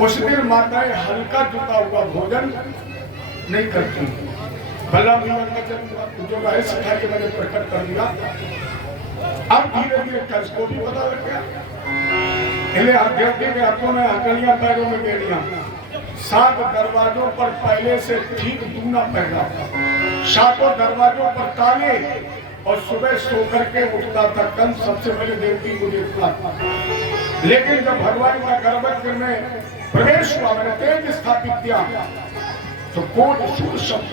उस दिन माताएं हल्का जुटा हुआ भोजन नहीं करती। भला जो रहस्य था कि मैंने प्रकट कर दिया। अब धीरे धीरे कंस को भी पता लग गया। इन्हें आध्यात्मिक हाथों में हथेलियां, पैरों में बेड़ियां, 7 दरवाजों पर पहले से ठीक दूना पहना, 7 दरवाजों पर ताले, और सुबह सो करके उठता था कंस। सबसे पहले देवती को देखता था। लेकिन जब भगवान का गर्भगृह में प्रवेश हुआ, मैंने तेज स्थापित किया, तो कोट सूर्य शब्द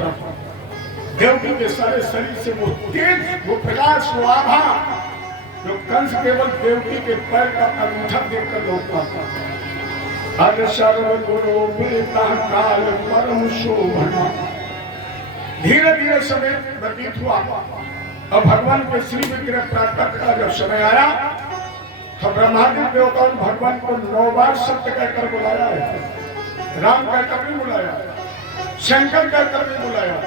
देवकी के सारे शरीर से वो तेज, वो प्रकाश, वो आभा, जो कंस केवल देवकी के पैर का अंगूठा देखकर लौटता था। अद सर्व गुरु बेता काल परम शोभना। धीरे धीरे समय व्यतीत हुआ और भगवान के श्री विग्रह प्राप्त का जब समय आया तो ब्रह्मादि देवताओं ने भगवान को 9 बार सत्य कहकर बुलाया है। राम कहकर भी बुलाया, शंकर कहकर भी बुलाया।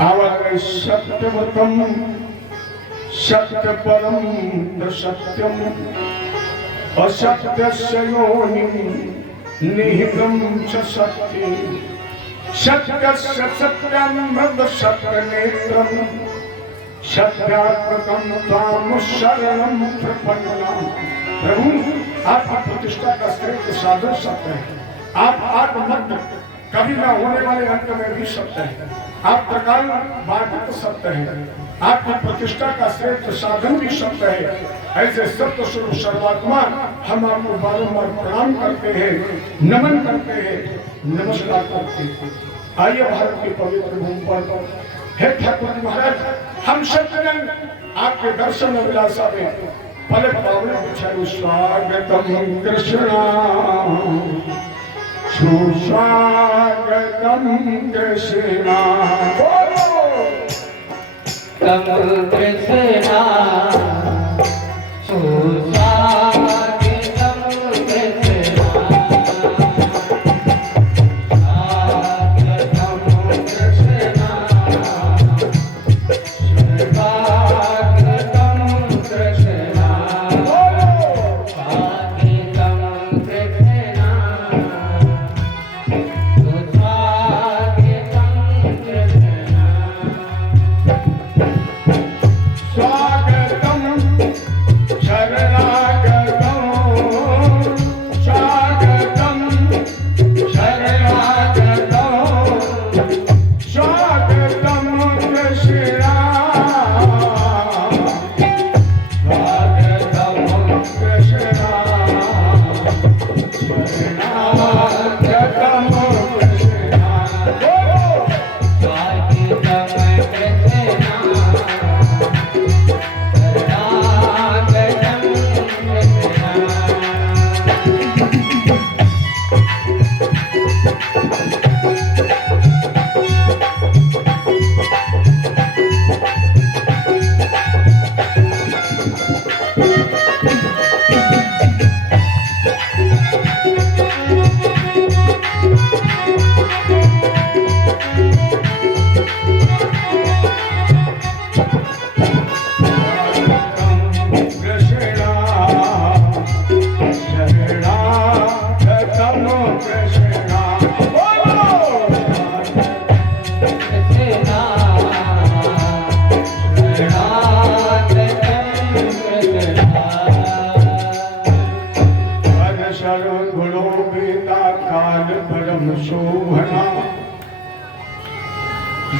आवाज सत्यवतम सत्य परम सत्यम असत्यस्य योनिं निहितं च सत्ये सत्यस्य सत्यं मद सत्यनेत्रं सत्यात्मकं त्वां शरणं प्रपन्नामि। प्रभु आपकी प्रतिष्ठा का श्रेष्ठ साधन सत्य है। आप आत्ममत कभी न होने वाले अंत में भी सत्य है। आप प्रकाल बाधित सत्य है। आपकी प्रतिष्ठा का श्रेष्ठ साधन भी सत्य है। ऐसे सत्य स्वरूप सर्वात्मा हम आपको बारंबार प्रणाम करते हैं, नमन करते हैं, नमस्कार करते हैं। आइए भारत के पवित्र भूमि पर हे ठाकुर जी महाराज, हम सज्जन आपके दर्शन अभिलाषा में पलक पावने बिछाए। स्वागतम कृष्णा सुस्वागतम कृष्णा तम कृष्णा सुस्वागतम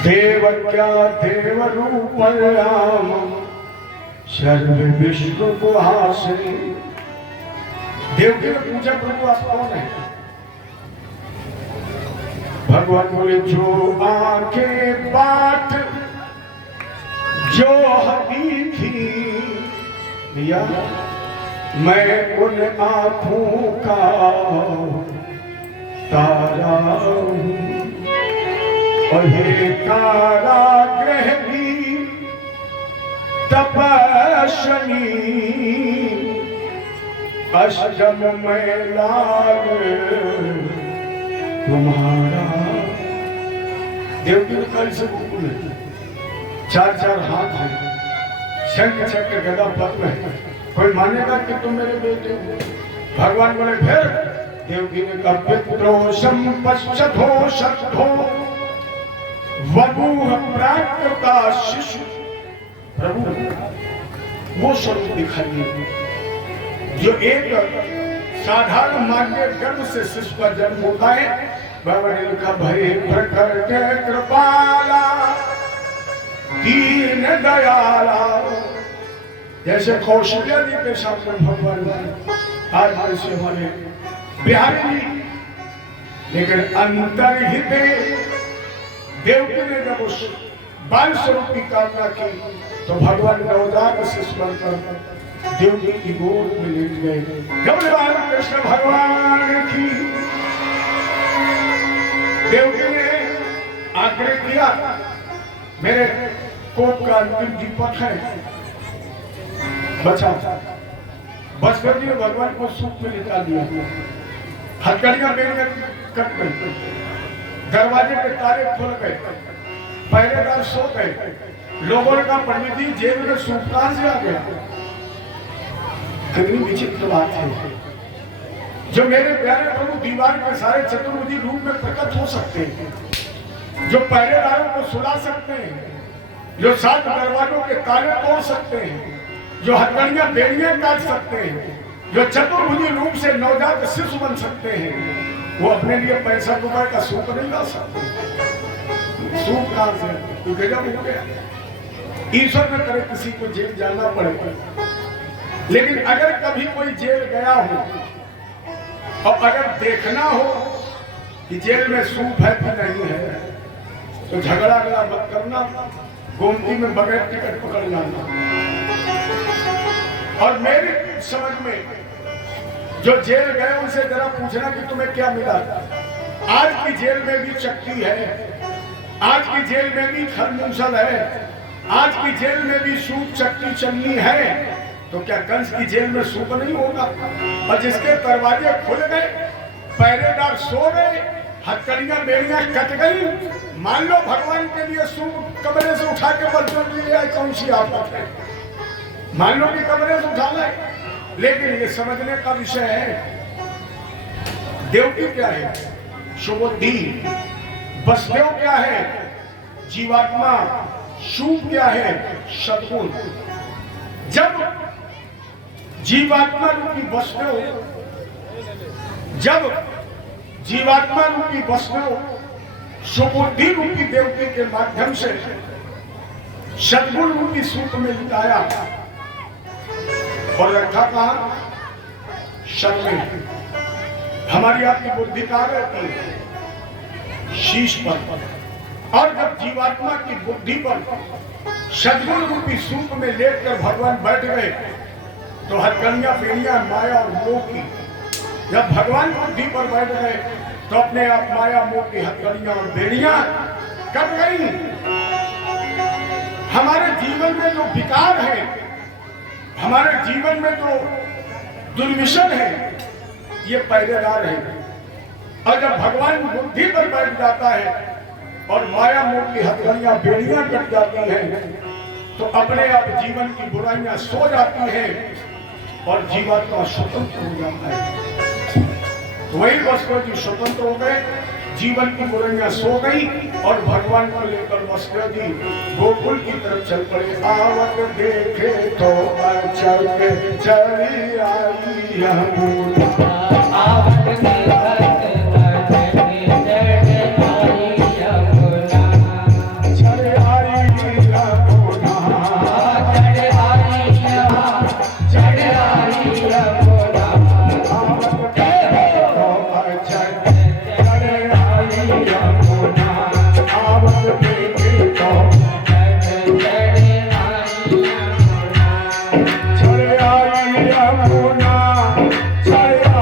देवक्या देव रूपयाम सर्व विश्व गुहासे। देव के पूजा प्रभु आप कौन है? भगवान बोले जो आंखें बाट जो हकीकी या मैं उन आंखों का तारा हूं। और हे कारागृह की तपस्वी अष्टम में लाग तुम्हारा। देव की से मुकुल है, 4 हाथ है, शंख चक्र गदा पद्म है। कोई मानेगा कि तुम मेरे बेटे हो? भगवान बोले फिर देवकी ने कहा पित्रो संपश्चतो शक्धो वधूः प्राकृता शिशु। प्रभु वो स्वरूप दिखाइए जो एक साधारण मान्य गर्भ से शिशु का जन्म होता है। बाबा ने लिखा भय प्रकट कृपाला दीन दयाला। जैसे कौशल्या जी के सामने भगवान आज वैसे हमारे बिहारी जी, लेकिन अंतर्हित देवकी ने जब उस बाल स्वरूप की कामना की तो भगवान नवजात शिशु बनकर देवकी की गोद में लेट गए। भगवान कृष्ण भगवान की देवकी ने आग्रह किया मेरे कोप का अंतिम दीपक है बचा। बचपन जी ने भगवान को सूप में निकाल दिया, हथकड़ियां बेड़ियां कट गई, दरवाजे के ताले खुल गए, पहरेदार सो गए। लोगों ने कहा पंडित जी जेल में सूप कहां से आ गया। कितनी विचित्र बात है। जो मेरे प्यारे प्रभु दीवार के सारे चतुर्भुजी रूप में प्रकट हो सकते हैं, जो पहरेदारों को सुला सकते हैं, जो 7 दरवाजों के ताले तोड़ सकते हैं, जो हथकड़ियां बेड़ियां काट सकते हैं, जो चतुर्भुजी रूप से नवजात शिशु बन सकते हैं, वो अपने लिए पैसा रुपए का सूप नहीं ला सकते। सूप कहां से क्योंकि जब हो गया ईश्वर न करे किसी को जेल जाना पड़े। लेकिन अगर कभी कोई जेल गया हो और अगर देखना हो कि जेल में सूप है कि नहीं है तो झगड़ा मत करना, गोमती में बगैर टिकट पकड़ जाना। और मेरी समझ में जो जेल गए उनसे जरा पूछना कि तुम्हें क्या मिला। आज की जेल में भी चक्की है, आज की जेल में भी थर्मूसल है, आज की जेल में भी सूप चक्की चलनी है, तो क्या कंस की जेल में सूप नहीं होगा। और जिसके दरवाजे खुल गए, पहरेदार सो गए, हथकड़ियां बेड़ियां कट गई, मान लो भगवान के लिए सूप कमरे से उठा के बर्तन लिए आए, कौन सी आफत है। मान लो कि कमरे से उठा लाए, लेकिन ये समझने का विषय है देवकी क्या है, सुबुद्धि, वसुदेव क्या है, जीवात्मा, सूप क्या है, सद्गुण। जब जीवात्मा रूपी वसुदेव, जब जीवात्मा रूपी वसुदेव सुबुद्धि रूपी देवकी के माध्यम से सद्गुण रूपी सूप में लिटाया और रखा कहा शब में। हमारी आपकी बुद्धि कहां रहती है, शीश पर। और जब जीवात्मा की बुद्धि पर सद्गुण रूपी सूप में लेटकर भगवान बैठ गए तो हथकड़ियां बेड़ियां माया और मोह की, जब भगवान बुद्धि पर बैठ गए तो अपने आप माया मोह की हथकड़ियां और बेड़ियां कट गई। हमारे जीवन में जो विकार है, हमारे जीवन में जो दुर्विषण है, ये पहरेदार है। और जब भगवान बुद्धि पर बैठ जाता है और माया मोह की हथकड़ियां बेड़ियां कट जाती हैं तो अपने आप जीवन की बुराइयां सो जाती हैं और जीवात्मा स्वतंत्र हो जाता है। तो वही वसुदेव जी स्वतंत्र हो गए, जीवन की बुराइयां सो गई और भगवान को लेकर वसुदेव जी गोकुल की तरफ चल पड़े। आवत देखे तो चल के चली आई यमुना, आवत चढ़ आई यमुना, चढ़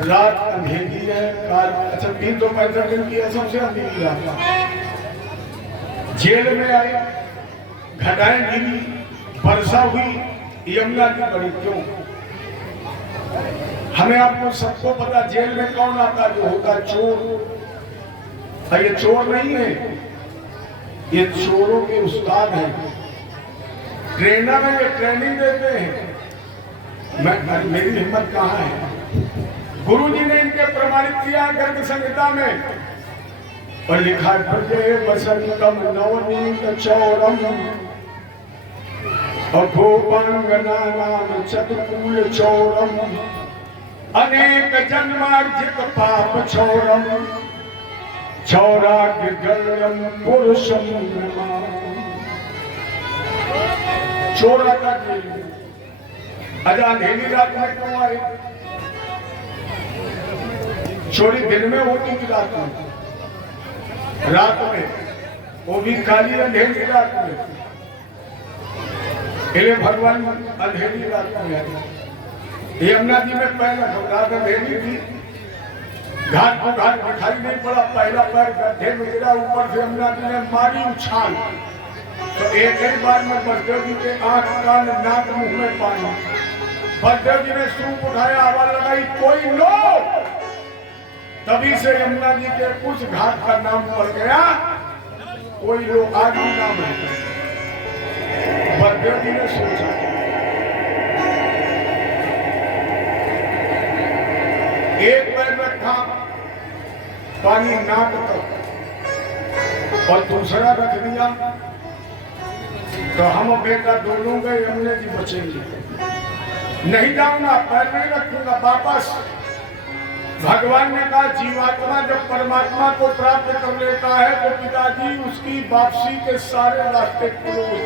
रात अंधेरी है, काल अच्छा 365 दिन की है, सबसे अंधेरी रात। जेल में आए, घटाएं गिरी, वर्षा हुई, यमुना की बड़ी क्यों? हमें आपको सबको पता, जेल में कौन आता जो होता चोर। ये चोर नहीं है, ये चोरों के उस्ताद हैं। ट्रेनर में ये ट्रेनिंग देते हैं। मेरी हिम्मत कहाँ है? गुरु जी ने इनके प्रमाणित किया गर्ग संहिता में और लिखा भजे वसंतम नवनीत चौरम और गोपांगना नाम चतुकूल चौरम अनेक जन्मार्जित पाप चौरम चौराग्य गण्यम पुरुषम चोरा का जेल। अजा अंधेरी रात में क्यों आए? चोरी दिन में होती थी, रात में, रात में, वो भी काली अंधेरी रात में। इसलिए भगवान अंधेरी रात में आए। यमुना जी में पैर रखा, रात अंधेरी थी, घाट को घाट दिखाई नहीं पड़ा, पहला पैर गड्ढे में गिरा, ऊपर से यमुना जी ने मारी उछाल तो एक ही बार में बलदेव जी के आंख कान नाक मुंह में पानी। बलदेव जी ने सूप उठाया, आवाज लगाई कोई लो। तभी से यमुना जी के उस घाट का नाम पड़ गया कोई लो, आज भी नाम है। बलदेव जी ने सोचा एक पैर रखा पानी नाक तक और दूसरा रख दिया तो हम बेटा दोनों गए, यमुना जी बचेंगे। नहीं जाऊंगा, पैर नहीं रखूंगा वापस। भगवान ने कहा जीवात्मा जब परमात्मा को प्राप्त कर लेता है तो पिताजी उसकी वापसी के सारे रास्ते क्लोज,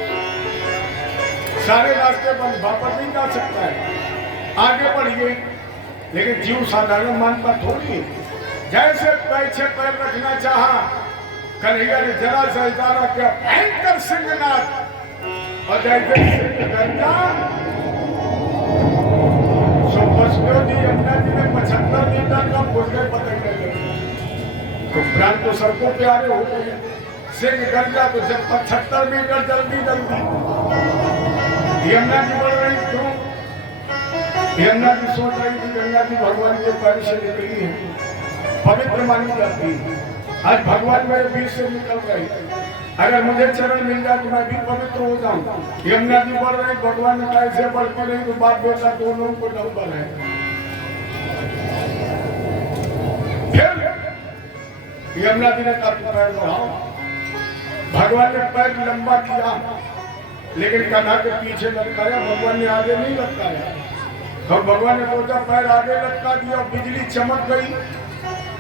सारे रास्ते बंद, वापस नहीं जा सकता है। आगे बढ़िए, लेकिन जीव साधारण मानता थोड़ी। जैसे पीछे पैर रखना चाहा कन्हैया ने जरा सा इशारा किया, भयंकर सिंहनाथ, और जैसे सिंह गरजा जी यमुना जी ने 75 मीटर का घुसने पकड़ने लगे तो प्राण तो सबको प्यारे हो गए। सिंह गरजा तो जब 75 मीटर जल्दी जल्दी यमुना जी बढ़ रही, क्यों? यमुना जी सोच रही थी गंगा जी भगवान के पैर से निकली है, पवित्र मानी जाती है। आज भगवान मेरे बीच से निकल रहे, अगर मुझे चरण मिल जाए तो मैं भी पवित्र हो जाऊं। यमुना जी बढ़ रही, भगवान ने कहा ऐसे बढ़ती नहीं तो बाप बेटा दोनों को डर है। फिर यमुना जी ने कहा पैर बढ़ाओ। भगवान ने पैर लंबा किया लेकिन कन्हा के पीछे लटकाया, भगवान ने आगे नहीं लटकाया। तो भगवान ने सोचा पैर आगे लटका दिया, बिजली चमक गई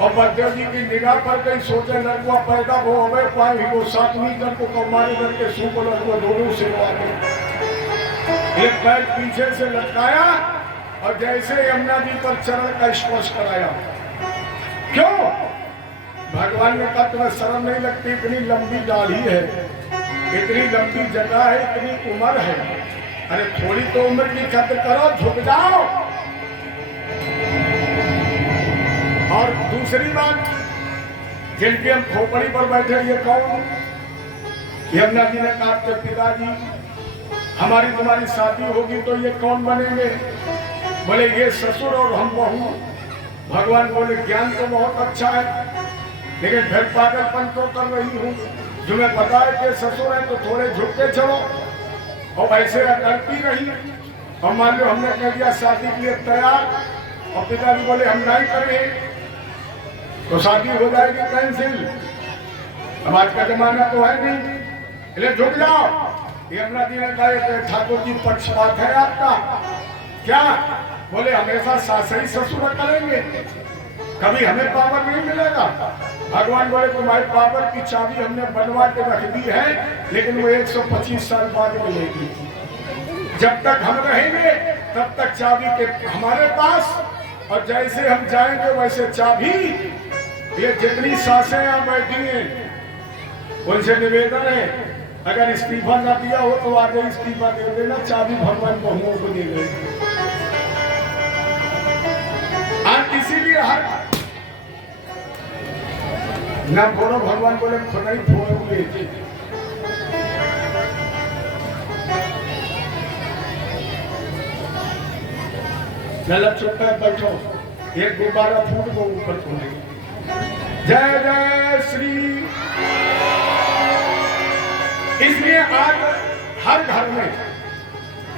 और बलदेव जी की निगाह पर गई। सोचे लड़का पैदा हो अबे पाए वो 7 मीटर को कमारे करके सूप लड़को दोनों से एक पैर पीछे से लटकाया और जैसे यमुना जी पर चरण का स्पर्श कराया। क्यों? भगवान ने कहा तुम्हें शर्म नहीं लगती? इतनी लंबी दाढ़ी है, इतनी लंबी जगह है, इतनी उम्र है, अरे थोड़ी तो उम्र की कदर करो, झुक जाओ। और दूसरी बात, जिनके हम खोपड़ी पर बैठे ये कौन? यमुना जी ने कहा कि पिताजी हमारी तुम्हारी शादी होगी तो ये कौन बनेंगे? बोले ये ससुर और हम बहू। भगवान बोले ज्ञान तो बहुत अच्छा है लेकिन फिर पागलपन तो कर रही हूँ। जो मैं पता है कि ससुर है तो थोड़े झुक के चलो, और वैसे करती रही। और मान लो हमने कह दिया शादी के लिए तैयार और पिताजी बोले हम नहीं करें तो शादी हो जाएगी कैंसिल। अब आज का जमाना तो है नहीं, इसलिए झुक जाओ। यमुना जी ने कहा ठाकुर जी पक्षपात है आपका क्या? बोले हमेशा सास ही ससुर करेंगे, कभी हमें पावर नहीं मिलेगा। भगवान बोले तुम्हारी पावर की चाबी हमने बनवा के रख दी है लेकिन वो 125 साल बाद मिलेगी। जब तक हम रहेंगे तब तक चाबी के हमारे पास, और जैसे हम जाएंगे वैसे चाबी। ये जितनी सासें यहाँ बैठी हैं उनसे निवेदन है अगर इस्तीफा न दिया हो तो आगे इस्तीफा दे देना, चाबी भगवान बहुओं को दे देंगे। आज किसी भी ना फोड़ो, भगवान बोले खुदाई फोड़ोगे। गलत चुपचाप बैठो, एक गुब्बारा फूट को ऊपर छोड़ेगी। जय जय श्री। इसलिए आज हर घर में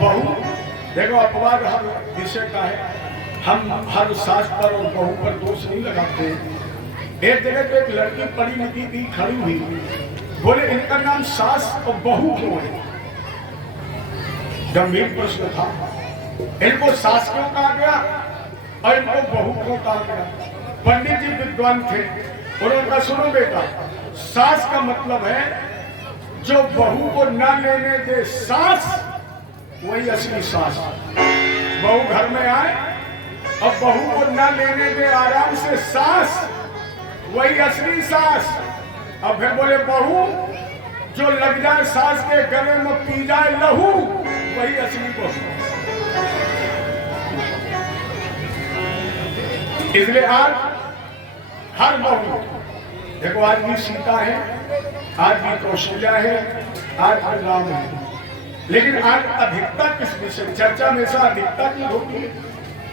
बहू, देखो अपवाद हर विषय का है, हम हर सास पर और बहू पर दोष नहीं लगाते। एक जगह पे एक लड़की पढ़ी लिखी थी, खड़ी हुई, बोले इनका नाम सास और बहू क्यों है? गंभीर प्रश्न था। इनको सास क्यों कहा गया और इनको बहू क्यों कहा गया? पंडित जी विद्वान थे, उन्होंने कहा सुनो बेटा, सास का मतलब है जो बहू को न लेने दे सास, वही असली सास। बहू घर में आए और बहू को न लेने दे आराम से सास, वही असली सास। अब फिर बोले बहू जो लग जाए सास के गले में पी जाए लहू, वही असली बहू। इसलिए आज हर बहू, देखो आज भी सीता है, आज भी कौशल्या है, आज भी राम है, लेकिन आज अधिकता किस विषय? चर्चा हमेशा अधिकता की होती है।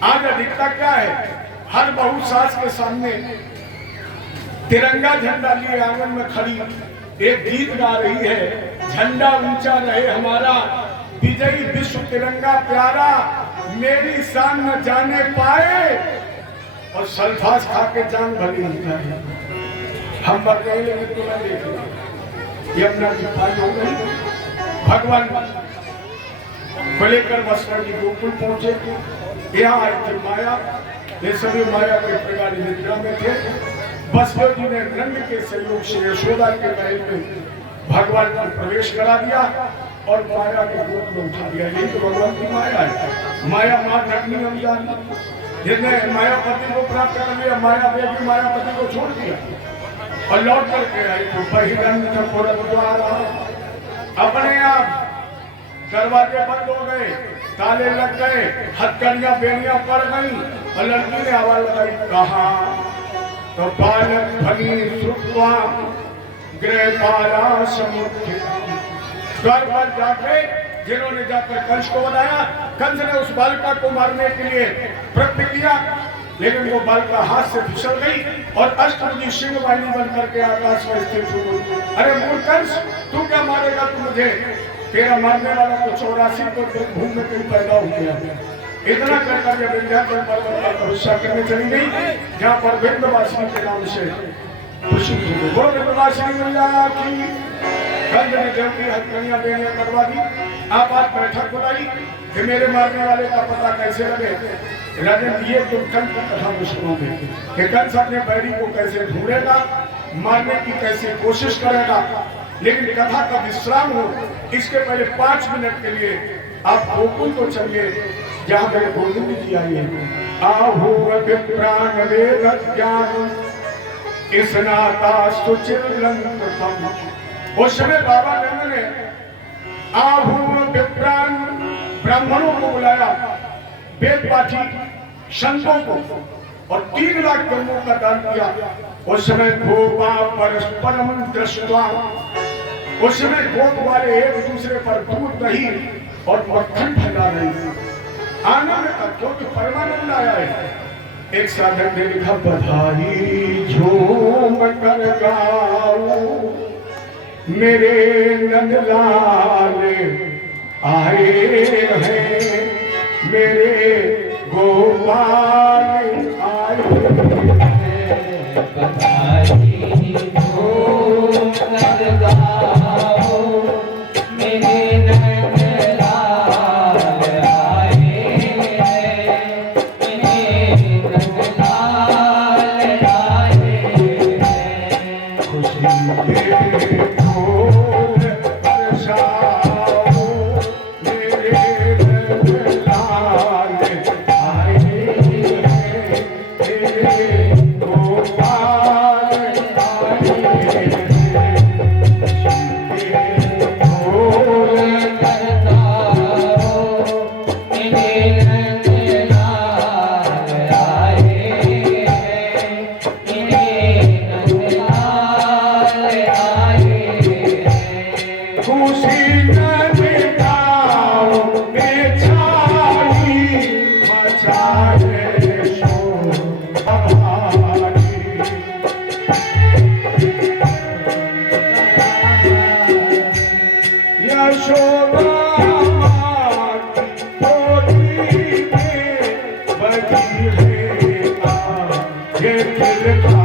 आज अधिकता क्या है? हर बहू सास के सामने तिरंगा झंडा लिए आंगन में खड़ी एक गीत गा रही है, झंडा ऊंचा रहे हमारा, विजयी विश्व तिरंगा प्यारा, मेरी शान न जाने पाए, और सल्फास खा के जान भली होता है। हम मर गए लेकिन तुम्हें देख ये अपना दिखाई हो गई। भगवान को लेकर वसुदेव जी गोकुल पहुंचे, यहाँ आए थे माया, ये सभी माया के प्रकार निद्रा में थे। वसुदेव जी ने रंग के सहयोग से यशोदा के महल में भगवान को प्रवेश करा दिया और माया के गोद में उठा दिया। यही तो भगवान की माया है। माया माँ ढकनी हम जान, जिसने मायापति को प्राप्त कर लिया, माया देवी मायापति को छोड़ दिया और लौट करके आई तो बहिरंग द्वारा अपने आप दरवाजे बंद हो गए, ताले लग गए, हथकड़ियां बेड़ियां पड़ गई और लड़की ने आवाज लगाई, कहा तो बालक भली सुखवा गृहपाला समुद्र। द्वार पर जाके जिन्होंने जाकर कंस को बनाया, कंस ने उस बालिका को मारने के लिए प्रयत्न किया, लेकिन वो बालिका हाथ से फिसल गई और अष्टभुजी सिंह वाहिनी बन करके आकाश में स्थित हो गई। अरे मूर्ख कंस, तू क्या मारेगा तू मुझे? तेरा मारने वाला तो 84 को भूमि में कहीं पैदा हो गया। इतना करकर जब विंध्याचल पर्वत पर तपस्या करने चली गई, जहाँ पर विंध्यवासिनी के नाम से प्रसिद्ध हो गई। वो विंध्यवासिनी मैया की कंस ने देव की हथकड़ियां बेड़ियां करवा दी। आप आज बैठक बुलाई कि मेरे मारने वाले का पता कैसे लगे? राजन ये तुम कंस की कथा में सुनोगे कि कंस अपने बैरी को कैसे ढूंढेगा, मारने की कैसे कोशिश करेगा, लेकिन कथा का विश्राम हो इसके पहले 5 मिनट के लिए आप गोकुल को चलिए, जहाँ मेरे गोविंद जी आए हैं। आहू प्राण वेद ज्ञान स्नाता सुचिरलंकृतम। उस समय बाबा नंद ने आहू विप्राण ब्राह्मणों को बुलाया, वेद पाठी संतों को, और 3 लाख गंगों का दान किया। उस समय गोपा परस्परम दृष्टवा, उस समय गोप वाले एक दूसरे पर दूध दही और मक्खन फैला रहे थे। आनंद का, क्योंकि परमानंद आया है। एक साधक ने लिखा, बधाई झूम कर गाओ मेरे नंदलाल आए हैं, मेरे गोपाल आए हैं। बधाई झूम कर गाओ मेरे नंदलाल आए हैं, मेरे नंदलाल आए हैं। खुशी के फूल बरसाओ मेरे नंदलाल आए हैं, मेरे गोपाल दिल का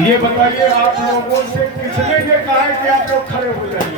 ये बताइए आप लोगों से किसने ये कहा है कि आप लोग खड़े हो जाइए?